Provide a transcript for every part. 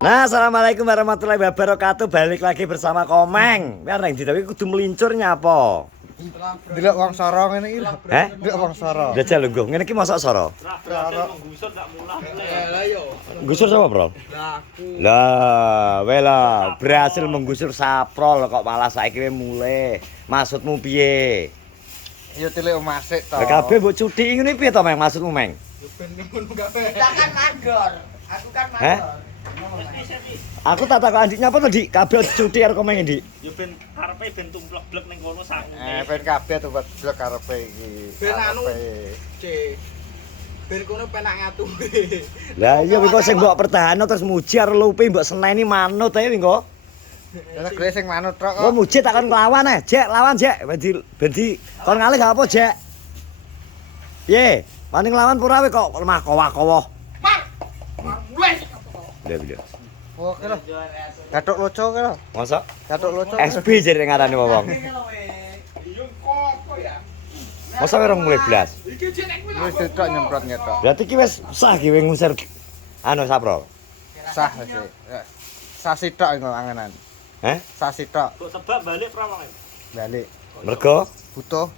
Nah, assalamualaikum warahmatullahi wabarakatuh. Balik lagi bersama Komeng. Biar neng tapi kudu meluncur nyapa. Delok wong Soro ngene iki lho. Delok wong Soro. Jajal lungguh. Ngene iki mosok Soro. Menggusur gak mulah. Lah yo. Gusur sapa, Bro? Lah, wela berhasil menggusur saprol kok malah saiki mulai. Maksudmu piye? Ya tilik omasik to. Lah kabeh mbok cuti ngene piye to, Meng? Maksudmu, Meng? Yo ben ngono kabeh. Kan mandor. Aku kan Heh? mandor. Aku tak takok Andik nyapa to, Dik? Kabeh cuti karo Komeng, Dik. Yo ben karepe ben tumplek-blek ning kono sangu. Ben kabeh tuh buat blek karepe iki. Ben anu. C. Ben kono penak ngatu. Lah iya kok sing mbok pertahanno terus muji karo lupi mbok seneni manut ae engko. Terus gue sing manut tok Kok kok. muji tak kon nglawan Jek, lawan Jek. Ben di kon ngalih gak apa, Jek. Piye? Wani nglawan pura kowe kok lemah kowah-kowah. Lha. Oh, kira. Gathuk loco kira. Masa Gathuk loco. SB jare ngarani wong. Masa orang mulai blas. Wis ditok nyemprot ngetok. Berarti ki wis sah ki wing ngusir anu saprol. Sah wis. Sah sitok engko angenan. Heh? Sah sitok Kok tebak balik prawange. balik. Mergo Butuh.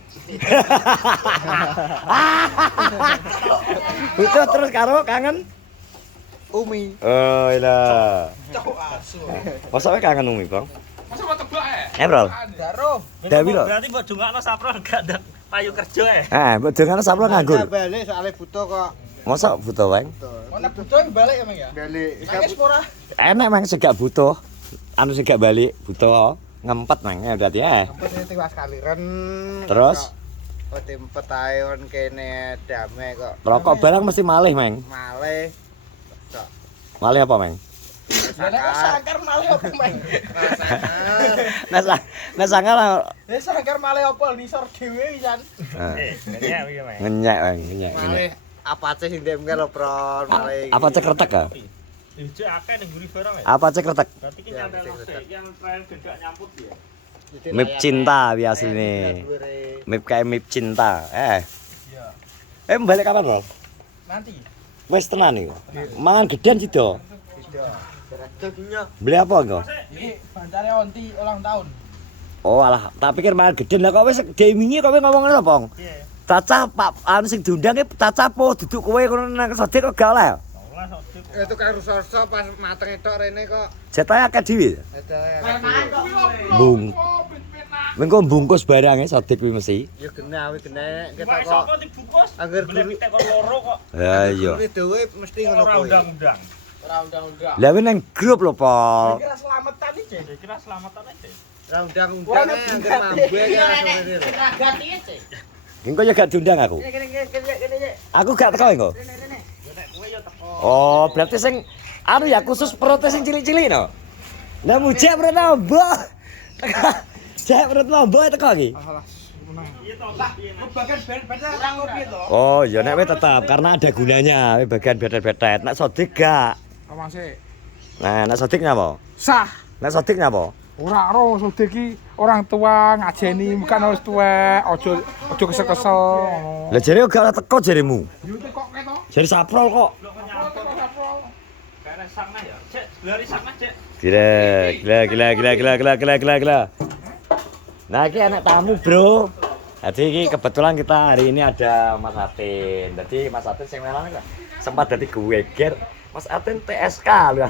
butuh terus karo kangen. Umi. Oh, iya. Cok asu. Masa kowe kangen Umi, Bang? Masa mau tebak Bro. Daro. Dewi lho. Berarti mbok dongakno saprol gak ada payu kerja Mbok jangan saprol nganggur. Balik soalnya butuh kok. Masa butuh, Bang? Mana butuh balik emang ya? Balik. Nangis ora? Enak Mang sing gak butuh. Anu sing gak balik butuh ngempet Mang ya berarti ya. Sampai tiwas kaliren. Terus kok timpet ae on kene damai kok. rokok barang mesti malih, Mang. Malih. Malih apa, Mang? Lah sangkar malih apa main? Nah sangar Sangkar malih apa nisor dhewe jan. Ya iki Mas. ngenyek, Mang, ngenyek. Malih apa sih sing demke lho, Bro? Malih. Apa cek retek ya? Ijo akeh ning mburi barang ya. Apa cek retek? Berarti ki nyampel sik yang terakhir ben gak nyamput ya. Mip cinta biasa ini. Mip kayak mip cinta. Iya. Balik kapan, Bro? Nanti. Wes tenan iki. Mangan gedean sido. Beli apa engko? Iki bancane onti ulang tahun. Oh alah, tak pikir mangan gedean lah kok wis gaming kowe ngomongin apa, Bang? Iya. Cacah Pak anu sing diundang ki cacah po duduk kowe kono nang Sodik kok gak oleh. Ora sodik. Itu karo sorso pas mateng tok rene kok. Jetahe akeh dhewe. Bung. Mengko bungkus barange Sodik kuwi mesti. Ya gene gene kita Wah, kok. sapa dibungkus? Angger Beli pitik kok loro kok. Ha iya. Kuwi dhewe mesti ngono Ora kuwi. undang-undang. Ora undang-undang. Lah nang grup lho, Pol. Kira selametan iki. Saya kira selamatan aja. Ora undang-undang angger mambu ya rene. Ragat iki sih. Engko ya gak diundang aku. Kene. Aku gak teko engko. Nek kowe yo teko. Oh, berarti sing anu ya khusus protes sing cilik-cilik no. Lah mujek perut lombo. Jek perut lombo teko iki. Iya to, piye Mas? Bagian ben-ben kurang piye to? Oh, ya nek kowe tetap karena ada gunanya bagian betet-betet. Nek Sodik gak. Omong sih. Nah, nek Sodik nyapa? Sah, Nek Sodik nyapa? ora ro sudah iki orang tua ngajeni bukan harus tuwek, ojo kesel-kesel ngono. Lah jare gak oleh teko jaremu. Yo kok keto. Jare saprol kok. Blok nyampe. Kayak sana ya. Cek, gelari sana, Cek. Gila. Nah, ini anak tamu, Bro. Jadi ini kebetulan kita hari ini ada Mas Atin. Jadi Mas Atin sing melang sempat dadi geweger. Mas Atin TSK lho.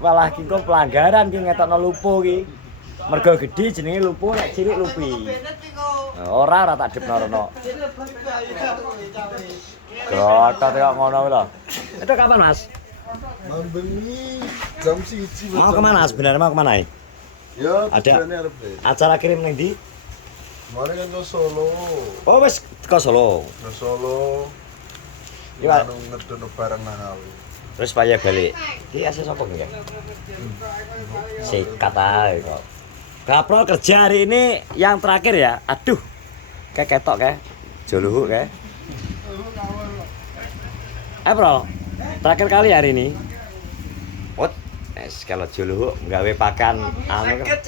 Malah ki kok pelanggaran ki ngetokno lupu ki. Mergo gedhi jenenge lupu nek cilik lupi. Ora tak dipnono. Gotot kok ngono kuwi lho. Itu kapan, Mas? Bengi jam 1 Mau kemana sebenarnya mau kemana ya? Ya, Ada. tujuannya arep deh. Acara kirim ning ndi? Kemarin kan ke Solo. Oh wis ke Solo. Ke Solo. Iya. Anu ngedono barang nang aku. Terus payah balik. Iki asih sapa iki? Sikat ae kok. Gaprol kerja hari ini yang terakhir ya. Aduh. Kayak ketok kayak. Joluhuk kayak. Bro. Terakhir kali hari ini. What? Kalau joluhuk gawe pakan anu kan.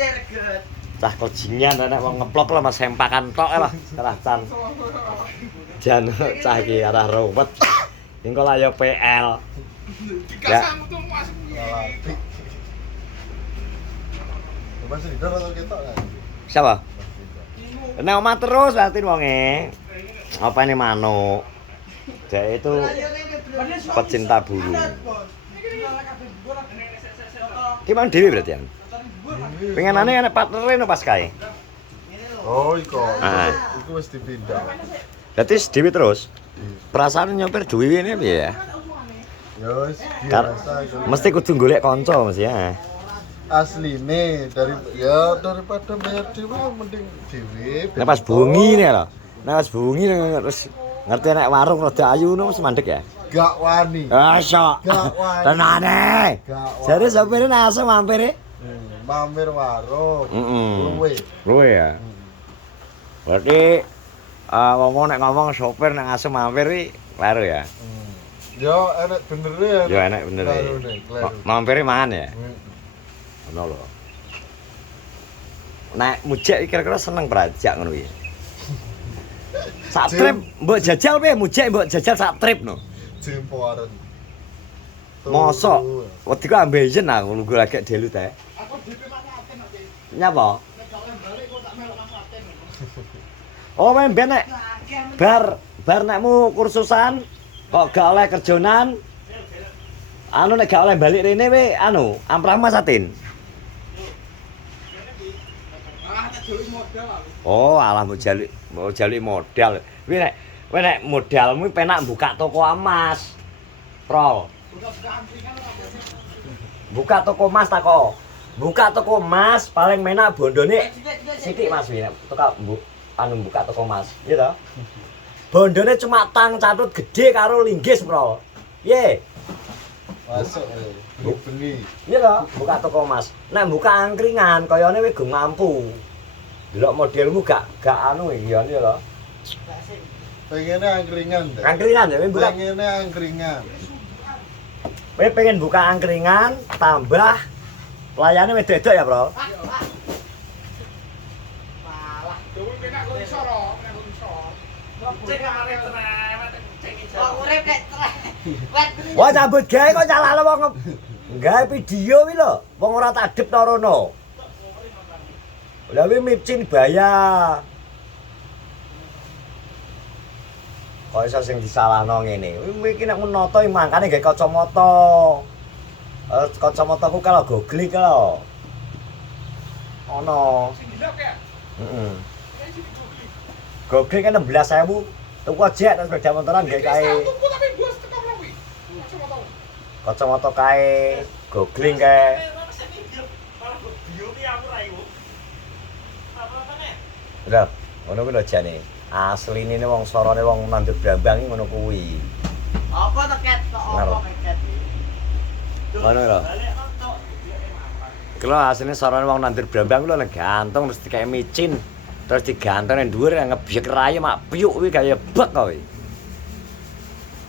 Cah kojingan nek wong ngeplok lah mas sempakan tok lah. Salah can. Jan cah iki arah ruwet. Engko lah ya PL. Ya. Ngalapi. Mas Ridho atau ketok kan? Siapa? Nang omah terus berarti wonge. Apa ini manuk? Dia itu pecinta burung. Gimana Dewi berarti kan? Pengen aneh enak partnerin pas kae. Oh, iko. Ah. Iku wis dipindah. Berarti Dewi terus. Perasaan nyopir Dewi ini piye ya? Ya wis Kar- biasa iku. Mesti kudu golek kanca mesti ya. Asline daripada bayar dhewe mending dhewe. Nek pas bungi nih lho. Nek pas bungi terus ngerti nek warung rada ayu ngono mesti mandek ya. Gak wani. Ah sok. Gak wani. Tenane. Gak wani. Jadi sopirnya nasa mampir ya? Mampir warung. Mm-mm. Luwe. Luwe ya. Berarti ngomong nek ngomong sopir nek ngasih mampir iki kleru ya. Yo enak bener ya. Ya enak bener ya. Kleru nih, kleru. Mampir mangan ya. Ono lho. Nek mujek iki kira-kira seneng berajak ngono iki. Sak trip mbok jajal piye mujek mbok jajal sak trip no. Jemporan. Mosok wedi kok ambeien aku lugu lagi delu teh. Nyapa? Oh men ben nek bar nekmu kursusan kok gak oleh kerjonan. Anu nek gak oleh balik rene we anu amprah Mas Atin. Oh, alah mau jaluk modal. Kuwi nek modalmu penak buka toko emas. Prol. Buka toko emas ta kok. Buka toko emas paling menak bondone sithik Mas wi nek buka toko emas. Iya toh? Bondone cuma tang catut gede karo linggis, Prol. Ye. Masuk bengi. Iya toh, buka toko emas. Nek buka angkringan kayane wis go mampu. Delok modelmu gak anu iya ya lho. Pengennya angkringan deh. Angkringan ya buka. Pengennya angkringan. Kowe pengen buka angkringan tambah pelayannya wedok ya, Bro? Wah cabut gawe kok nyalahno wong gawe video kuwi lho, wong ora tak adep ta rono. Lah kuwi micin bahaya. Kok iso sing disalahno ngene. Kuwi iki nek menata mangkane gawe kacamata. Kacamataku kalau goglik lho. Ono. Sing dilok ya. Heeh. Goglik kan 16.000. Tuku ojek terus sepeda motoran gawe kae. Tuku tapi bos teko kuwi. Kacamata. Kacamata kae, gogling kae. Lho, ngono kuwi lho jane. Asline wong sorone wong nandur brambang iki ngono kuwi. Apa teket kok apa teket? Ngono lho. Kalau asline sorone wong nandur brambang lho gantung terus dikae micin. Terus digantung nang dhuwur ngebyek raye mak piyuk kuwi kaya bek kowe.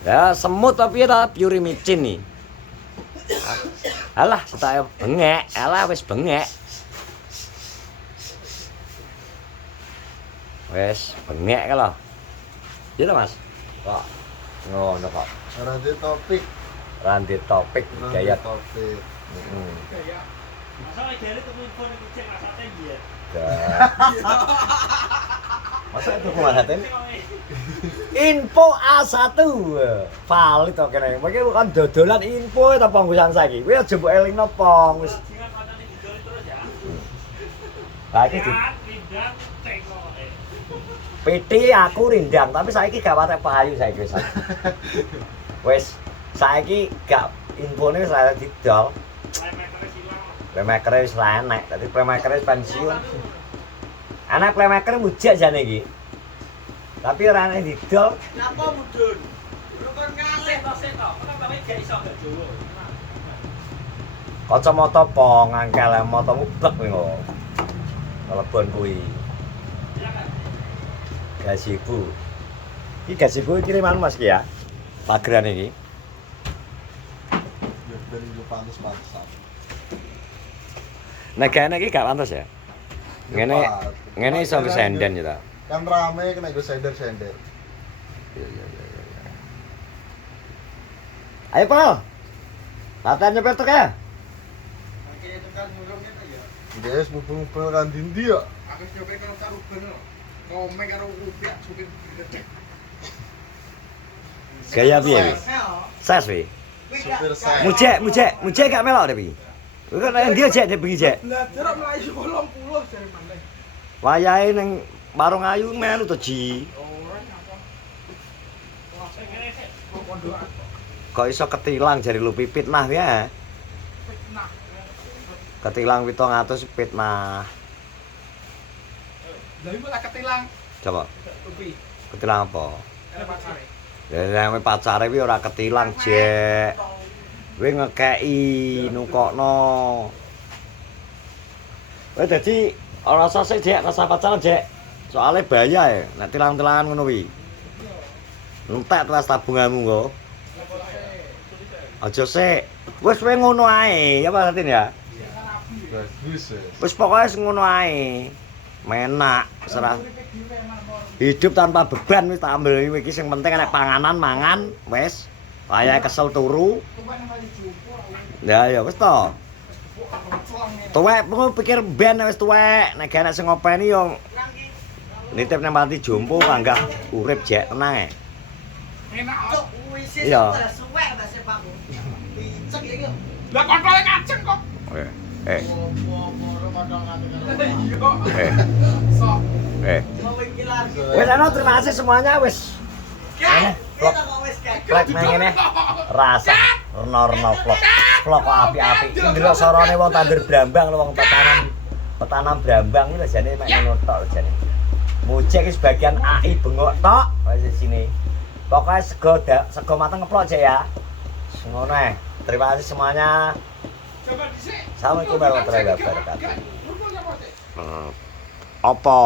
Ya semut tapi ya ta piuri micin nih. Alah setaya bengek, alah wis bengek. Wes bengek ka lho. Iya lho Mas. Kok ngono kok. Ranti topik. Ranti topik gaya. Topik. Heeh. Masalah gale temen info ning kucing rasane iya. Masa itu kumahaten? Info A1. Valid to kene. Iki bukan dodolan info ta panggosan saiki. Kuwi aja mbok elingno pong wis. Jangan kancane video terus ya. Lah iki Rindang tengok. PT aku rindang, tapi saiki gak patek payu saiki wis. Wis saiki gak infone wis ora didol. Playmaker silang. Playmaker wis ra enek, dadi playmaker wis pensiun. Anak playmaker mujak jane iki. Tapi ora enek didol. Napa mudun? Rukun ngalih Seto seto. Kok tapi gak iso gak jowo. Kacamata pong angkel motomu bek kuwi kok. Kelebon kuwi. Gazebo. Iki gazebo kiriman Mas ki ya. Pageran iki. Ya ben yo panas-panasan. Nek kene iki gak pantes ya. Ngene iso kesenden ya ta. Kan rame kena go sender-sender. Iya. Ayo, Pal. Latihan nyopir truk ya. Guys, mumpung kan dindi ya. Aku nyopir karo Ruben lho. Komen karo Rupiah supir gede. Gaya piye, Wi? Ses, Wi. Supir saya. Mujek gak melok deh, Wi. Kuwi kan nang ndi Jek bengi Jek? Belajar mlayu 80 jare maneh. Wayahe ning Warung Ayu melu to, Ji. Kok iso ketilang jari lu pipit nah ya? Ketilang 700 fitnah. Lah iki malah ketilang. Coba. Rupi. Ketilang apa? Ada pacare. Lah nek pacare kuwi ora ketilang, Jek. Kowe ngekeki nukokno. Kowe dadi ora usah sik, Jek, rasa pacaran, Jek. Soale bahaya ya, nek tilang-tilangan ngono kuwi. Entek tuas tabunganmu nggo. Aja sik. Wis kowe ngono ae, ya Pak Satin ya. Bagus ya. Wis pokoke ngono ae. Menak, serah. Hidup tanpa beban wis tak ambil iki sing penting nek panganan mangan wis. Wayahe kesel turu. Ya wis to. Tuwek pengen pikir ben wis tuwek, nek gak enak sing ngopeni yo nitip nang panti jompo kanggah urip Jek tenang e. Enak. Iya. Lah kontrole ngajeng kok. Eh. Sok. Wis ana terima kasih semuanya wis. Vlog nang ngene. Rasa reno-reno vlog. Vlog kok apik-apik. Sing ndelok sorone wong tandur brambang wong petanam brambang iki lho jane mek ngono tok jane. Mujek iki sebagian AI bengok tok wis sini. Pokoknya sego mateng ngeplok Jek ya. Ngono ae. Terima kasih semuanya. Coba dhisik. Assalamualaikum warahmatullahi wabarakatuh. Apa?